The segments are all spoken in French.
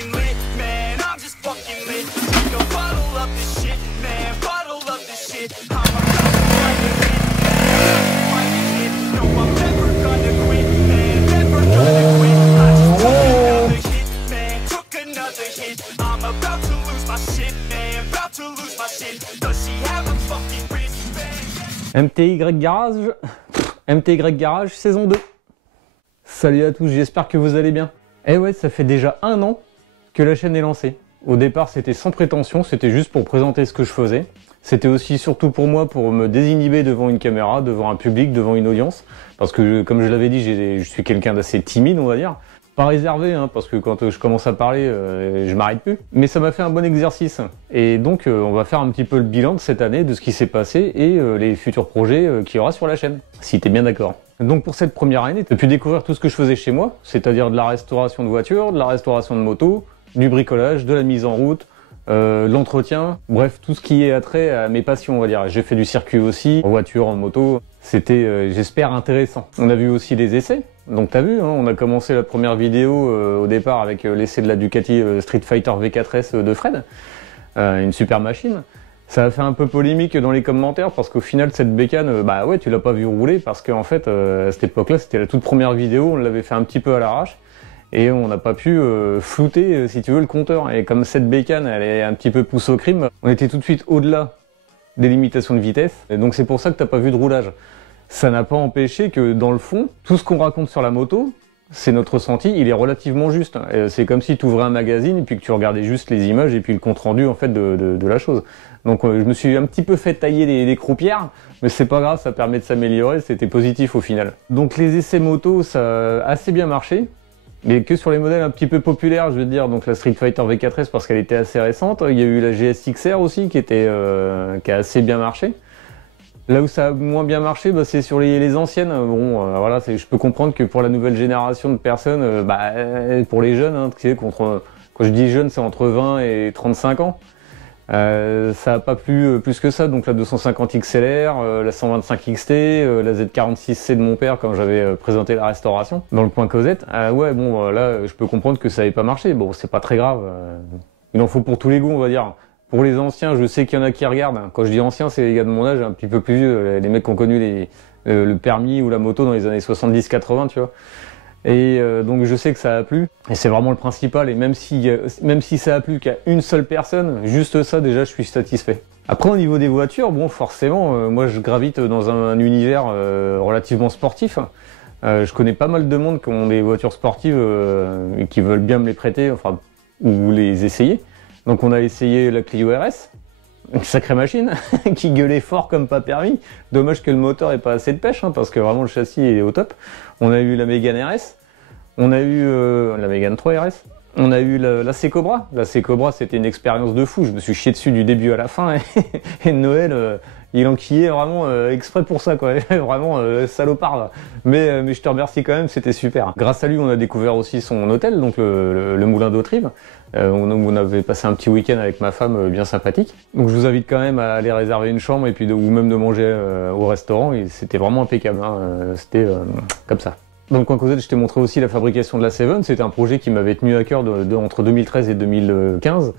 fucking lit, man, I'm just fucking lit. Take a bottle of this shit, man, bottle of this shit. I'm about to write a hit, man, write a hit. No, I'm never gonna quit, man, never gonna quit. I just took another hit, man, took another hit. I'm about to lose my shit, man, about to lose my shit. Does she have a fucking wristband? MTY Garage saison 2. Salut à tous, j'espère que vous allez bien. Eh ouais, ça fait déjà 1 an que la chaîne est lancée. Au départ, c'était sans prétention, c'était juste pour présenter ce que je faisais. C'était aussi surtout pour moi, pour me désinhiber devant une caméra, devant un public, devant une audience. Parce que, comme je l'avais dit, je suis quelqu'un d'assez timide, on va dire. Pas réservé, hein, parce que quand je commence à parler, je m'arrête plus. Mais ça m'a fait un bon exercice. Et donc, on va faire un petit peu le bilan de cette année, de ce qui s'est passé et les futurs projets qu'il y aura sur la chaîne. Si t'es bien d'accord. Donc pour cette première année, tu as pu découvrir tout ce que je faisais chez moi, c'est-à-dire de la restauration de voitures, de la restauration de motos, du bricolage, de la mise en route, de l'entretien, bref, tout ce qui est attrait à mes passions, on va dire. J'ai fait du circuit aussi, en voiture, en moto. C'était, j'espère, intéressant. On a vu aussi les essais. Donc t'as vu, hein, on a commencé la première vidéo au départ avec l'essai de la Ducati Street Fighter V4S de Fred, une super machine. Ça a fait un peu polémique dans les commentaires parce qu'au final cette bécane, bah ouais, tu l'as pas vu rouler parce qu'en fait à cette époque-là c'était la toute première vidéo, on l'avait fait un petit peu à l'arrache et on n'a pas pu flouter si tu veux le compteur. Et comme cette bécane elle est un petit peu pousse au crime, on était tout de suite au-delà des limitations de vitesse et donc c'est pour ça que t'as pas vu de roulage. Ça n'a pas empêché que dans le fond, tout ce qu'on raconte sur la moto, c'est notre ressenti, il est relativement juste. C'est comme si tu ouvrais un magazine et puis que tu regardais juste les images et puis le compte rendu en fait de la chose. Donc je me suis un petit peu fait tailler les croupières, mais c'est pas grave, ça permet de s'améliorer, c'était positif au final. Donc les essais moto, ça a assez bien marché, mais que sur les modèles un petit peu populaires, je veux dire, donc la Street Fighter V4S parce qu'elle était assez récente, il y a eu la GSX-R aussi qui a assez bien marché. Là où ça a moins bien marché, bah, c'est sur les anciennes. Bon, voilà, je peux comprendre que pour la nouvelle génération de personnes, pour les jeunes, hein, tu sais, quand je dis jeunes, c'est entre 20 et 35 ans. Ça n'a pas plu plus que ça. Donc la 250 XLR, la 125 XT, la Z46C de mon père quand j'avais présenté la restauration dans le point Cosette. Ouais, bon, là, je peux comprendre que ça n'avait pas marché. Bon, c'est pas très grave. Il en faut pour tous les goûts, on va dire. Pour les anciens, je sais qu'il y en a qui regardent. Quand je dis anciens, c'est les gars de mon âge, un petit peu plus vieux, les mecs qui ont connu le permis ou la moto dans les années 70-80, tu vois. Et donc je sais que ça a plu, et c'est vraiment le principal, et même si ça a plu qu'à une seule personne, juste ça déjà je suis satisfait. Après au niveau des voitures, bon forcément, moi je gravite dans un univers relativement sportif. Je connais pas mal de monde qui ont des voitures sportives et qui veulent bien me les prêter, enfin, ou les essayer. Donc on a essayé la Clio RS, une sacrée machine, qui gueulait fort comme pas permis. Dommage que le moteur ait pas assez de pêche, hein, parce que vraiment le châssis est au top. On a eu la Mégane RS, on a eu la Mégane 3 RS, on a eu la C-Cobra. La C-Cobra c'était une expérience de fou, je me suis chié dessus du début à la fin, et Noël, il enquillait vraiment exprès pour ça, quoi. Vraiment salopard là. Mais je te remercie quand même, c'était super. Grâce à lui, on a découvert aussi son hôtel, donc le Moulin d'Autrive. On avait passé un petit week-end avec ma femme bien sympathique. Donc je vous invite quand même à aller réserver une chambre et puis ou même de manger au restaurant. C'était vraiment impeccable, hein. C'était comme ça. Dans le coin Cosette, je t'ai montré aussi la fabrication de la Seven. C'était un projet qui m'avait tenu à cœur entre 2013 et 2015.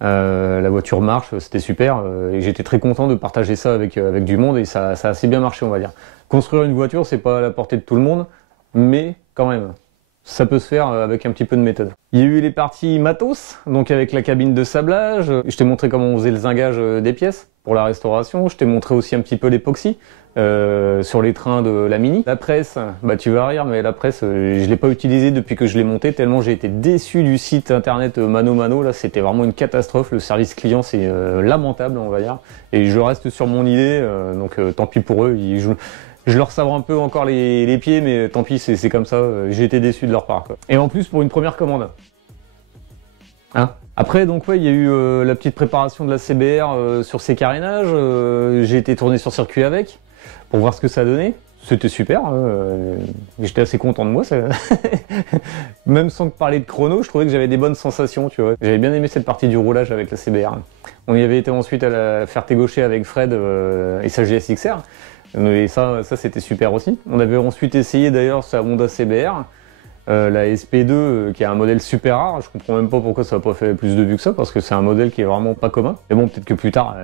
La voiture marche, c'était super, et j'étais très content de partager ça avec du monde, et ça a assez bien marché, on va dire. Construire une voiture, c'est pas à la portée de tout le monde, mais quand même, ça peut se faire avec un petit peu de méthode. Il y a eu les parties matos, donc avec la cabine de sablage. Je t'ai montré comment on faisait le zingage des pièces pour la restauration. Je t'ai montré aussi un petit peu l'époxy sur les trains de la Mini. La presse, bah tu vas rire, mais la presse, je l'ai pas utilisée depuis que je l'ai montée, tellement j'ai été déçu du site internet Mano Mano. Là, c'était vraiment une catastrophe. Le service client, c'est lamentable, on va dire. Et je reste sur mon idée, donc tant pis pour eux. Je leur sabre un peu encore les pieds, mais tant pis, c'est comme ça. J'ai été déçu de leur part, quoi. Et en plus, pour une première commande. Hein? Après, donc ouais, il y a eu la petite préparation de la CBR sur ses carénages. J'ai été tourné sur circuit avec, pour voir ce que ça donnait. C'était super. J'étais assez content de moi. Ça... Même sans parler de chrono, je trouvais que j'avais des bonnes sensations, tu vois. J'avais bien aimé cette partie du roulage avec la CBR. On y avait été ensuite à la Ferté-Gaucher avec Fred et sa GSX-R. Et ça c'était super aussi. On avait ensuite essayé d'ailleurs sa Honda CBR. La SP2 qui est un modèle super rare, je comprends même pas pourquoi ça n'a pas fait plus de vues que ça, parce que c'est un modèle qui est vraiment pas commun. Mais bon, peut-être que plus tard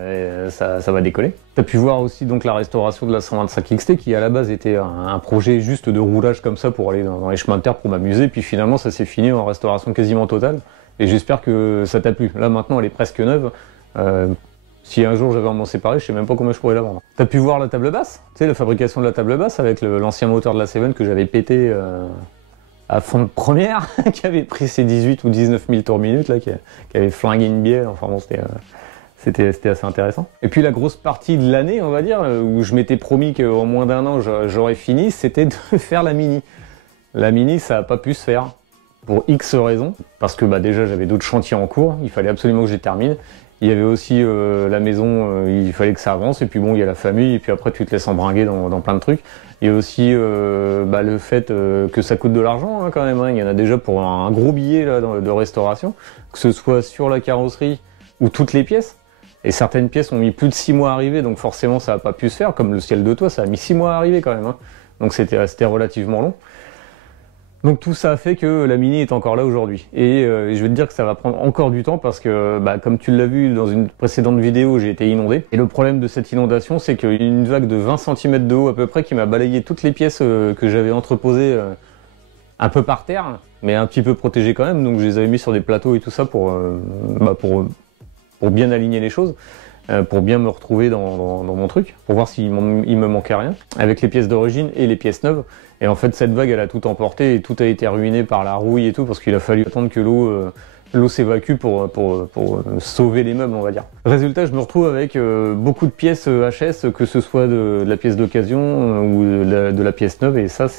ça va décoller. Tu as pu voir aussi donc la restauration de la 125 XT qui à la base était un projet juste de roulage comme ça pour aller dans les chemins de terre pour m'amuser, puis finalement ça s'est fini en restauration quasiment totale. Et j'espère que ça t'a plu. Là maintenant elle est presque neuve. Si un jour j'avais à m'en séparer, je sais même pas comment je pourrais la vendre. T'as pu voir la table basse, tu sais, la fabrication de la table basse avec l'ancien moteur de la Seven que j'avais pété à fond de première, qui avait pris ses 18 ou 19 000 tours minute, là, qui avait flingué une bielle. Enfin bon, c'était assez intéressant. Et puis la grosse partie de l'année, on va dire, où je m'étais promis qu'en moins d'un an j'aurais fini, c'était de faire la Mini. La Mini, ça n'a pas pu se faire pour X raisons, parce que déjà j'avais d'autres chantiers en cours, il fallait absolument que je les termine. Il y avait aussi la maison, il fallait que ça avance, et puis bon, il y a la famille, et puis après tu te laisses embringuer dans plein de trucs. Il y a aussi le fait que ça coûte de l'argent hein, quand même, hein. Il y en a déjà pour un gros billet là, de restauration, que ce soit sur la carrosserie ou toutes les pièces. Et certaines pièces ont mis plus de 6 mois à arriver, donc forcément ça n'a pas pu se faire, comme le ciel de toit, ça a mis 6 mois à arriver quand même. Hein. Donc c'était relativement long. Donc tout ça a fait que la Mini est encore là aujourd'hui. Et je vais te dire que ça va prendre encore du temps parce que, comme tu l'as vu dans une précédente vidéo, j'ai été inondé. Et le problème de cette inondation, c'est qu'il y a une vague de 20 cm de haut à peu près qui m'a balayé toutes les pièces que j'avais entreposées un peu par terre, mais un petit peu protégées quand même. Donc je les avais mis sur des plateaux et tout ça pour bien aligner les choses. Pour bien me retrouver dans mon truc, pour voir s'il me manquait rien, avec les pièces d'origine et les pièces neuves. Et en fait, cette vague, elle a tout emporté et tout a été ruiné par la rouille et tout, parce qu'il a fallu attendre que l'eau s'évacue pour sauver les meubles, on va dire. Résultat, je me retrouve avec beaucoup de pièces HS, que ce soit de la pièce d'occasion ou de la pièce neuve, et ça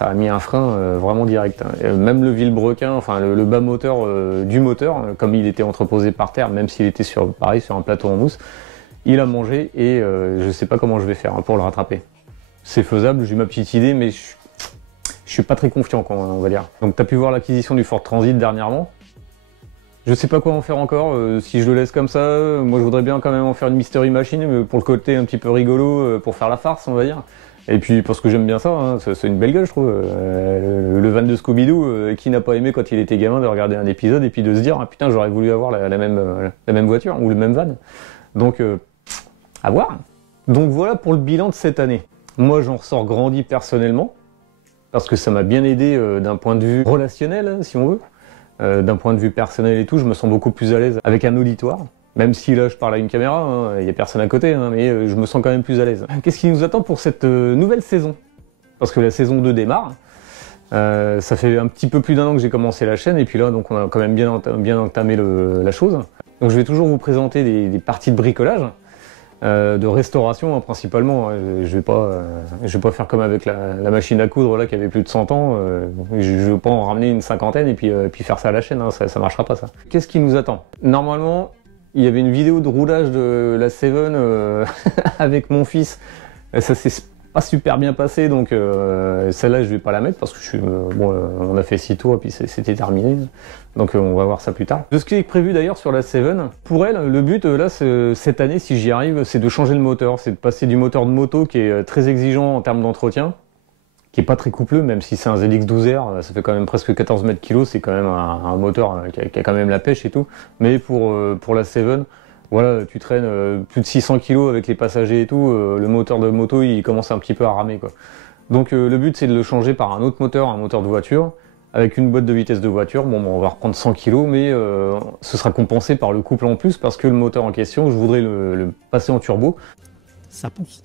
a mis un frein vraiment direct. Même le vilebrequin, enfin le bas moteur du moteur, comme il était entreposé par terre, même s'il était sur un plateau en mousse, il a mangé et je sais pas comment je vais faire pour le rattraper. C'est faisable, j'ai ma petite idée, mais je suis pas très confiant, on va dire. Donc tu as pu voir l'acquisition du Ford Transit dernièrement. Je sais pas quoi en faire encore, si je le laisse comme ça, moi je voudrais bien quand même en faire une mystery machine, pour le côté un petit peu rigolo, pour faire la farce, on va dire. Et puis parce que j'aime bien ça, hein, c'est une belle gueule je trouve. Le van de Scooby-Doo, qui n'a pas aimé quand il était gamin de regarder un épisode et puis de se dire ah putain j'aurais voulu avoir la même voiture ou le même van. Donc à voir. Donc voilà pour le bilan de cette année. Moi j'en ressors grandi personnellement, parce que ça m'a bien aidé d'un point de vue relationnel, si on veut. D'un point de vue personnel et tout, je me sens beaucoup plus à l'aise avec un auditoire. Même si là je parle à une caméra, il n'y a personne à côté, hein, mais je me sens quand même plus à l'aise. Qu'est-ce qui nous attend pour cette nouvelle saison? Parce que la saison 2 démarre. Ça fait un petit peu plus d'un an que j'ai commencé la chaîne, et puis là donc on a quand même bien entamé la chose. Donc je vais toujours vous présenter des parties de bricolage. De restauration hein, principalement. Je vais pas faire comme avec la machine à coudre là qui avait plus de 100 ans. Je vais pas en ramener une cinquantaine et puis faire ça à la chaîne. Hein, ça marchera pas ça. Qu'est-ce qui nous attend? Normalement, il y avait une vidéo de roulage de la Seven avec mon fils. Ça s'est pas super bien passé, donc celle-là je vais pas la mettre parce que on a fait 6 tours et puis c'était terminé. Donc on va voir ça plus tard. De ce qui est prévu d'ailleurs sur la Seven, pour elle, le but là cette année, si j'y arrive, c'est de changer le moteur, c'est de passer du moteur de moto qui est très exigeant en termes d'entretien, qui est pas très coupleux, même si c'est un ZX12R, ça fait quand même presque 14 mètres kg, c'est quand même un moteur qui a quand même la pêche et tout. Mais pour la Seven, voilà, tu traînes plus de 600 kg avec les passagers et tout, le moteur de moto il commence un petit peu à ramer quoi. Donc le but c'est de le changer par un autre moteur, un moteur de voiture, avec une boîte de vitesse de voiture. Bon, on va reprendre 100 kg, mais ce sera compensé par le couple en plus, parce que le moteur en question, je voudrais le passer en turbo. Ça pousse.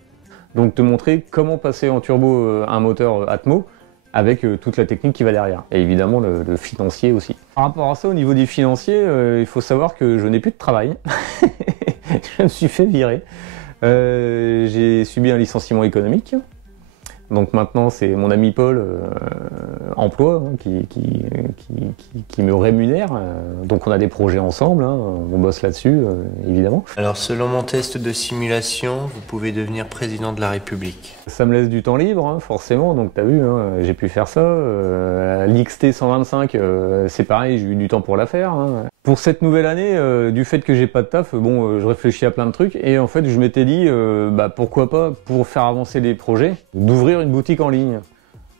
Donc te montrer comment passer en turbo un moteur Atmo, avec toute la technique qui va derrière. Et évidemment le financier aussi. Par rapport à ça, au niveau des financiers, il faut savoir que je n'ai plus de travail. Je me suis fait virer. J'ai subi un licenciement économique. Donc maintenant c'est mon ami Paul Emploi hein, qui me rémunère. Donc on a des projets ensemble, hein, on bosse là-dessus évidemment. Alors selon mon test de simulation, vous pouvez devenir président de la République. Ça me laisse du temps libre hein, forcément, donc t'as vu, hein, j'ai pu faire ça. L'XT 125 c'est pareil, j'ai eu du temps pour la faire. Hein. Pour cette nouvelle année, du fait que j'ai pas de taf, bon je réfléchis à plein de trucs et en fait je m'étais dit pourquoi pas, pour faire avancer les projets, d'ouvrir une boutique en ligne.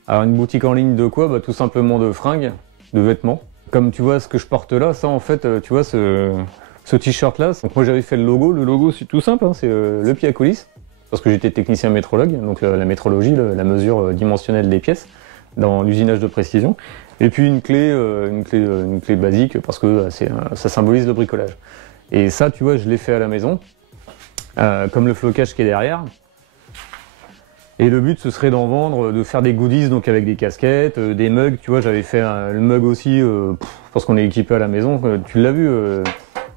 Alors une boutique en ligne de quoi? Bah, tout simplement de fringues, de vêtements. Comme tu vois ce que je porte là, ça en fait, tu vois ce t-shirt là, donc moi j'avais fait le logo c'est tout simple, hein, c'est le pied à coulisse, parce que j'étais technicien métrologue, donc la métrologie, la mesure dimensionnelle des pièces, dans l'usinage de précision, et puis une clé basique, parce que ça symbolise le bricolage. Et ça, tu vois, je l'ai fait à la maison, comme le flocage qui est derrière. Et le but, ce serait d'en vendre, de faire des goodies, donc avec des casquettes, des mugs. Tu vois, j'avais fait le mug aussi, parce qu'on est équipé à la maison. Tu l'as vu,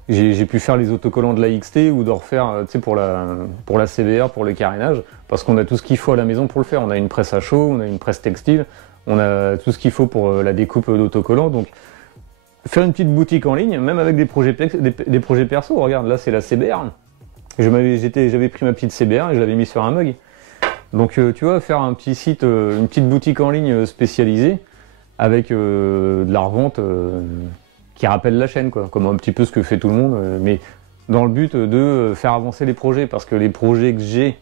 j'ai pu faire les autocollants de la XT ou de refaire, tu sais, pour la CBR, pour le carénage, parce qu'on a tout ce qu'il faut à la maison pour le faire. On a une presse à chaud, on a une presse textile, on a tout ce qu'il faut pour la découpe d'autocollants. Donc, faire une petite boutique en ligne, même avec des projets perso. Regarde, là, c'est la CBR. J'avais pris ma petite CBR et je l'avais mis sur un mug. Donc tu vois, faire un petit site, une petite boutique en ligne spécialisée avec de la revente qui rappelle la chaîne, quoi, comme un petit peu ce que fait tout le monde, mais dans le but de faire avancer les projets, parce que les projets que j'ai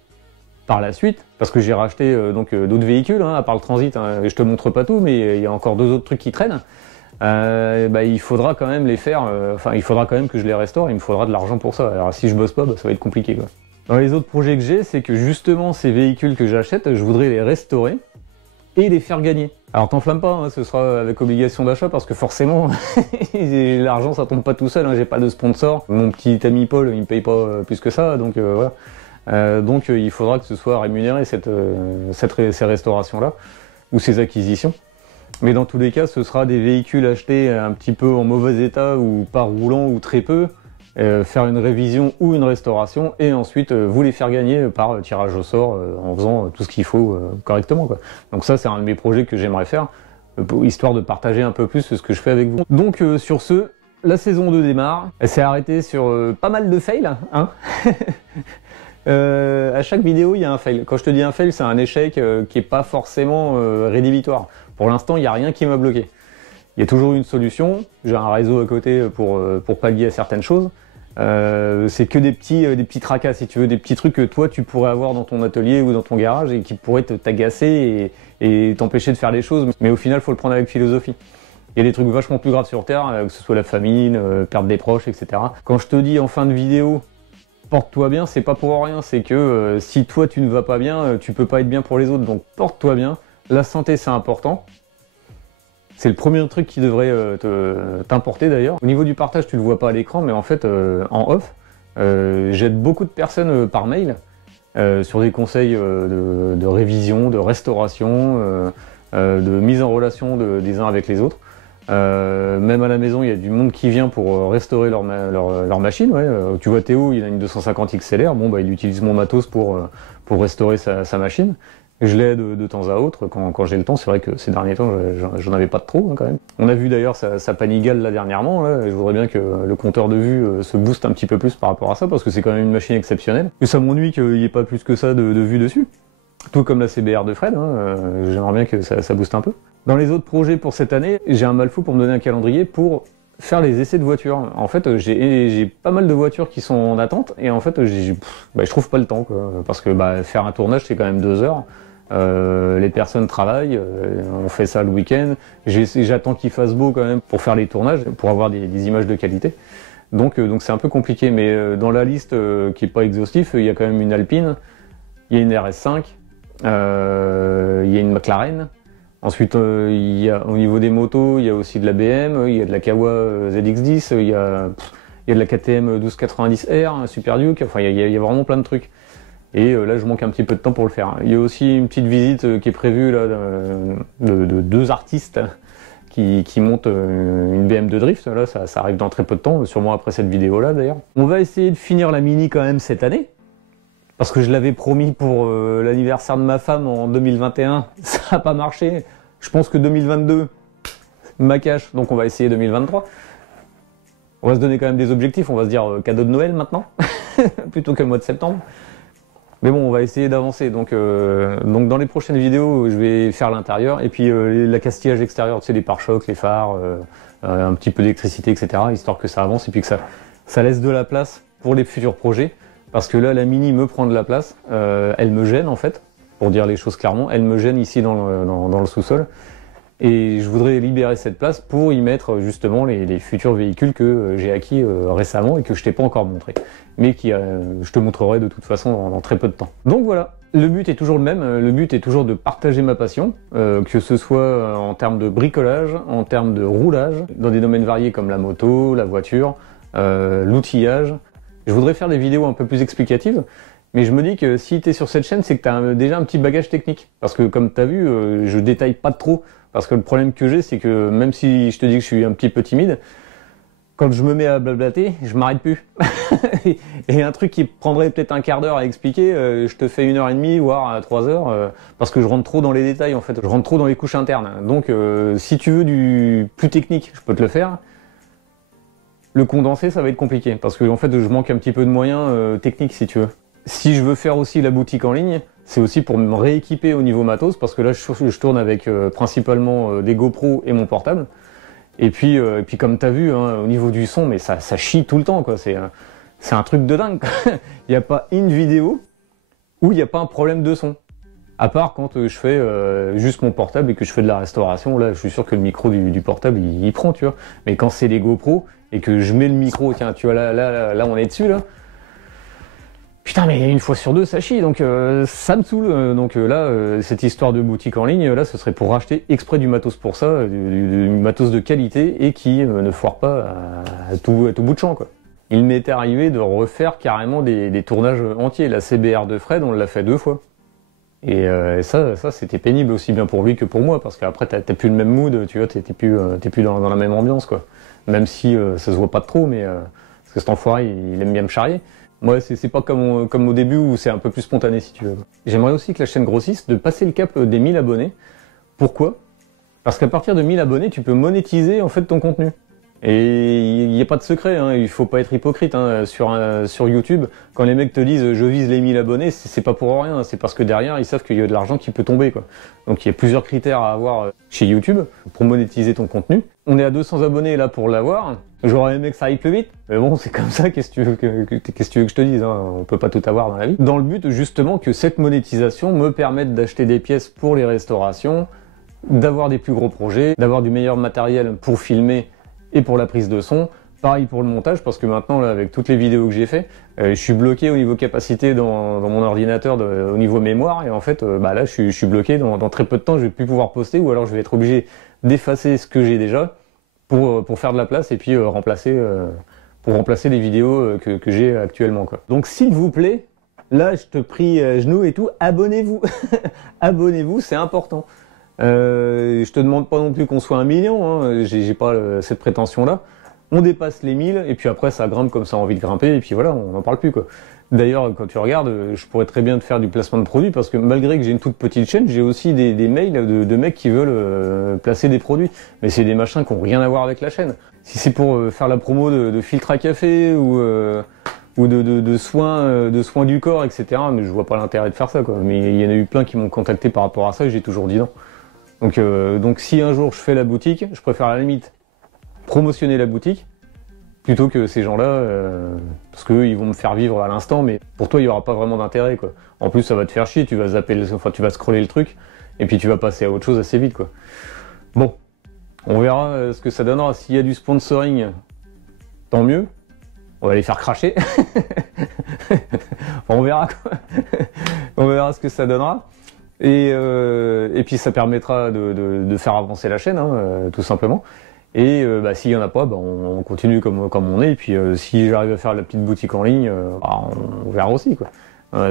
par la suite, parce que j'ai racheté d'autres véhicules, hein, à part le Transit, hein, je te montre pas tout, mais il y a encore 2 autres trucs qui traînent, bah, il faudra quand même les faire, enfin il faudra quand même que je les restaure, il me faudra de l'argent pour ça, alors si je bosse pas, bah, ça va être compliqué, quoi. Dans les autres projets que j'ai, c'est que justement ces véhicules que j'achète, je voudrais les restaurer et les faire gagner. Alors t'enflamme pas, hein, ce sera avec obligation d'achat parce que forcément l'argent ça tombe pas tout seul, hein, j'ai pas de sponsor. Mon petit ami Paul il me paye pas plus que ça, donc voilà. Donc il faudra que ce soit rémunéré ces restaurations-là ou ces acquisitions. Mais dans tous les cas, ce sera des véhicules achetés un petit peu en mauvais état ou pas roulants ou très peu. Faire une révision ou une restauration et ensuite vous les faire gagner par tirage au sort en faisant tout ce qu'il faut correctement, quoi. Donc ça c'est un de mes projets que j'aimerais faire histoire de partager un peu plus ce que je fais avec vous. Donc sur ce, la saison 2 démarre, elle s'est arrêtée sur pas mal de fails, hein. À chaque vidéo il y a un fail. Quand je te dis un fail, c'est un échec qui est pas forcément rédhibitoire. Pour l'instant il n'y a rien qui m'a bloqué. Il y a toujours une solution, j'ai un réseau à côté pour pallier à certaines choses. C'est que des petits tracas, si tu veux, des petits trucs que toi tu pourrais avoir dans ton atelier ou dans ton garage et qui pourraient t'agacer et t'empêcher de faire les choses. Mais au final, il faut le prendre avec philosophie. Il y a des trucs vachement plus graves sur Terre, que ce soit la famine, perdre des proches, etc. Quand je te dis en fin de vidéo, porte-toi bien, c'est pas pour rien, c'est que si toi tu ne vas pas bien, tu peux pas être bien pour les autres. Donc porte-toi bien, la santé c'est important. C'est le premier truc qui devrait t'importer d'ailleurs. Au niveau du partage, tu le vois pas à l'écran, mais en fait, en off, j'aide beaucoup de personnes par mail sur des conseils de révision, de restauration, de mise en relation des uns avec les autres. Même à la maison, il y a du monde qui vient pour restaurer leur machine. Ouais. Tu vois Théo, il a une 250 XLR, bon, bah, il utilise mon matos pour restaurer sa machine. Je l'aide de temps à autre quand j'ai le temps. C'est vrai que ces derniers temps, j'en avais pas trop, hein, quand même. On a vu d'ailleurs sa Panigale là dernièrement. Là, et je voudrais bien que le compteur de vues se booste un petit peu plus par rapport à ça, parce que c'est quand même une machine exceptionnelle. Et ça m'ennuie qu'il n'y ait pas plus que ça de vues dessus. Tout comme la CBR de Fred, hein, j'aimerais bien que ça booste un peu. Dans les autres projets pour cette année, j'ai un mal fou pour me donner un calendrier pour faire les essais de voitures. En fait, j'ai pas mal de voitures qui sont en attente, et en fait, je trouve pas le temps, quoi, parce que faire un tournage, c'est quand même 2 heures. Les personnes travaillent, on fait ça le week-end. J'attends qu'il fasse beau quand même pour faire les tournages, pour avoir des images de qualité. Donc c'est un peu compliqué, mais dans la liste qui est pas exhaustive, il y a quand même une Alpine, il y a une RS5, il y a une McLaren. Ensuite, au niveau des motos, il y a aussi de la BM, il y a de la Kawa ZX10, il y a de la KTM 1290R, Super Duke, enfin il y a vraiment plein de trucs. Et là, je manque un petit peu de temps pour le faire. Il y a aussi une petite visite qui est prévue là, de 2 artistes qui montent une BM de drift. Là, ça arrive dans très peu de temps, sûrement après cette vidéo-là d'ailleurs. On va essayer de finir la Mini quand même cette année, parce que je l'avais promis pour l'anniversaire de ma femme en 2021. Ça n'a pas marché. Je pense que 2022 ma cache, donc on va essayer 2023. On va se donner quand même des objectifs. On va se dire cadeau de Noël maintenant, plutôt que le mois de septembre. Mais bon, on va essayer d'avancer. Donc dans les prochaines vidéos, je vais faire l'intérieur et puis l'accastillage extérieur, tu sais, les pare-chocs, les phares, un petit peu d'électricité, etc. Histoire que ça avance et puis que ça laisse de la place pour les futurs projets. Parce que là, la Mini me prend de la place, elle me gêne en fait. pour dire les choses clairement. Elle me gêne ici dans le sous-sol. Et je voudrais libérer cette place pour y mettre justement les futurs véhicules que j'ai acquis récemment et que je t'ai pas encore montré. Mais qui, je te montrerai de toute façon dans très peu de temps. Donc voilà, le but est toujours le même, le but est toujours de partager ma passion, que ce soit en termes de bricolage, en termes de roulage, dans des domaines variés comme la moto, la voiture, l'outillage. Je voudrais faire des vidéos un peu plus explicatives, mais je me dis que si tu es sur cette chaîne, c'est que tu as déjà un petit bagage technique. Parce que comme tu as vu, je détaille pas trop. Parce que le problème que j'ai, c'est que même si je te dis que je suis un petit peu timide, quand je me mets à blablater, je m'arrête plus. Et un truc qui prendrait peut-être un quart d'heure à expliquer, je te fais 1h30, voire 3 heures, parce que je rentre trop dans les détails en fait. Je rentre trop dans les couches internes. Donc si tu veux du plus technique, je peux te le faire. Le condensé, ça va être compliqué, parce que en fait, je manque un petit peu de moyens techniques si tu veux. Si je veux faire aussi la boutique en ligne, c'est aussi pour me rééquiper au niveau matos, parce que là je tourne avec principalement des GoPro et mon portable. Et puis comme tu as vu, hein, au niveau du son, mais ça chie tout le temps, quoi. C'est un truc de dingue. Il n'y a pas une vidéo où il n'y a pas un problème de son. À part quand je fais juste mon portable et que je fais de la restauration, là je suis sûr que le micro du portable il prend, tu vois. Mais quand c'est les GoPro et que je mets le micro, tiens, tu vois, là on est dessus, là. Putain, mais une fois sur deux, ça chie, donc ça me saoule. Donc là, cette histoire de boutique en ligne, là, ce serait pour racheter exprès du matos pour ça, du matos de qualité et qui ne foire pas à tout bout de champ, quoi. Il m'est arrivé de refaire carrément des tournages entiers. La CBR de Fred, on l'a fait 2 fois. Et ça c'était pénible aussi bien pour lui que pour moi, parce qu'après, t'as plus le même mood, tu vois, t'es plus dans la même ambiance, quoi. Même si ça se voit pas trop, mais parce que cet enfoiré, il aime bien me charrier. Moi, c'est pas comme au début où c'est un peu plus spontané, si tu veux. J'aimerais aussi que la chaîne grossisse, de passer le cap des 1000 abonnés. Pourquoi? Parce qu'à partir de 1000 abonnés, tu peux monétiser en fait ton contenu. Et il n'y a pas de secret, hein, il faut pas être hypocrite, hein, sur YouTube. Quand les mecs te disent je vise les 1000 abonnés, c'est pas pour rien, c'est parce que derrière ils savent qu'il y a de l'argent qui peut tomber, quoi. Donc il y a plusieurs critères à avoir chez YouTube pour monétiser ton contenu. On est à 200 abonnés là pour l'avoir. J'aurais aimé que ça aille plus vite, mais bon, c'est comme ça, qu'est-ce que tu veux que je te dise, hein, on peut pas tout avoir dans la vie. Dans le but justement que cette monétisation me permette d'acheter des pièces pour les restaurations, d'avoir des plus gros projets, d'avoir du meilleur matériel pour filmer et pour la prise de son, pareil pour le montage, parce que maintenant là, avec toutes les vidéos que j'ai fait, je suis bloqué au niveau capacité dans mon ordinateur, au niveau mémoire, et en fait là je suis bloqué, dans très peu de temps je vais plus pouvoir poster, ou alors je vais être obligé d'effacer ce que j'ai déjà pour faire de la place et puis remplacer les vidéos que j'ai actuellement, quoi. Donc s'il vous plaît, là je te prie à genoux et tout, abonnez-vous. Abonnez-vous, c'est important. Je te demande pas non plus qu'on soit 1 million, hein, j'ai pas cette prétention là. On dépasse les 1000 et puis après ça grimpe comme ça a envie de grimper et puis voilà, on n'en parle plus, quoi. D'ailleurs quand tu regardes, je pourrais très bien te faire du placement de produits, parce que malgré que j'ai une toute petite chaîne, j'ai aussi des mails de mecs qui veulent placer des produits, mais c'est des machins qui ont rien à voir avec la chaîne. Si c'est pour faire la promo de filtre à café ou de soins du corps, etc., mais je vois pas l'intérêt de faire ça, quoi. Mais il y en a eu plein qui m'ont contacté par rapport à ça et j'ai toujours dit non. Donc si un jour je fais la boutique, je préfère à la limite promotionner la boutique plutôt que ces gens-là, parce qu'eux ils vont me faire vivre à l'instant, mais pour toi il n'y aura pas vraiment d'intérêt, quoi. En plus ça va te faire chier, tu vas tu vas scroller le truc et puis tu vas passer à autre chose assez vite, quoi. Bon, on verra ce que ça donnera. S'il y a du sponsoring, tant mieux. On va les faire cracher. Enfin, on verra, quoi. On verra ce que ça donnera. Et puis ça permettra de faire avancer la chaîne, hein, tout simplement. Et s'il y en a pas, on continue comme on est. Et puis si j'arrive à faire la petite boutique en ligne, on verra aussi, quoi.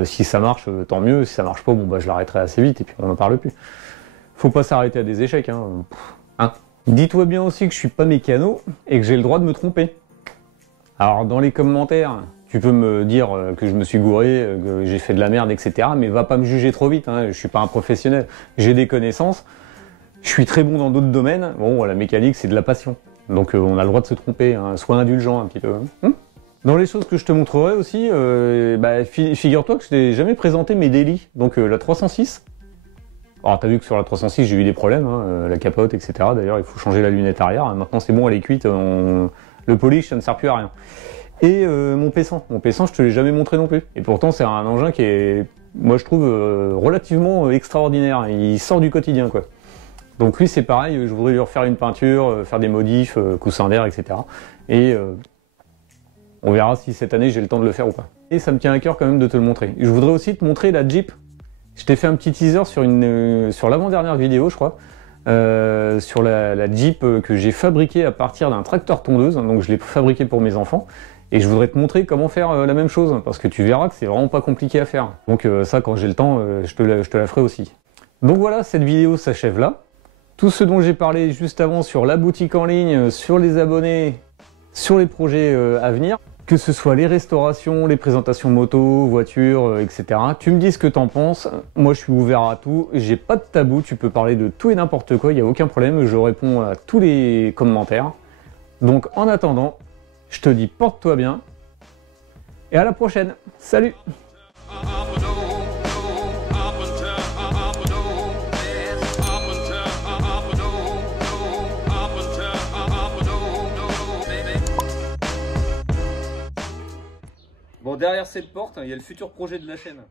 Si ça marche, tant mieux. Si ça marche pas, je l'arrêterai assez vite et puis on n'en parle plus. Faut pas s'arrêter à des échecs, hein. Dis-toi bien aussi que je suis pas mécano et que j'ai le droit de me tromper. Alors dans les commentaires, tu peux me dire que je me suis gouré, que j'ai fait de la merde, etc. Mais va pas me juger trop vite, hein. Je suis pas un professionnel. J'ai des connaissances. Je suis très bon dans d'autres domaines. Bon, la mécanique, c'est de la passion. Donc on a le droit de se tromper, hein. Sois indulgent un petit peu. Dans les choses que je te montrerai aussi, figure-toi que je t'ai jamais présenté mes délits. Donc la 306. Alors t'as vu que sur la 306 j'ai eu des problèmes, hein, la capote, etc. D'ailleurs il faut changer la lunette arrière. Maintenant c'est bon, elle est cuite. Le polish ça ne sert plus à rien. Et mon P100, je te l'ai jamais montré non plus. Et pourtant c'est un engin qui est moi je trouve relativement extraordinaire. Il sort du quotidien, quoi. Donc lui c'est pareil, je voudrais lui refaire une peinture, faire des modifs, coussin d'air, etc. Et on verra si cette année j'ai le temps de le faire ou pas. Et ça me tient à cœur quand même de te le montrer. Je voudrais aussi te montrer la Jeep. Je t'ai fait un petit teaser sur l'avant-dernière vidéo, je crois, sur la Jeep que j'ai fabriquée à partir d'un tracteur tondeuse. Donc je l'ai fabriqué pour mes enfants. Et je voudrais te montrer comment faire la même chose, parce que tu verras que c'est vraiment pas compliqué à faire. Donc ça, quand j'ai le temps, je te la ferai aussi. Donc voilà, cette vidéo s'achève là. Tout ce dont j'ai parlé juste avant sur la boutique en ligne, sur les abonnés, sur les projets à venir, que ce soit les restaurations, les présentations moto, voitures, etc. Tu me dis ce que t'en penses, moi je suis ouvert à tout, j'ai pas de tabou, tu peux parler de tout et n'importe quoi, il n'y a aucun problème, je réponds à tous les commentaires. Donc en attendant, je te dis porte-toi bien, et à la prochaine, salut! Bon, derrière cette porte, il y a le futur projet de la chaîne.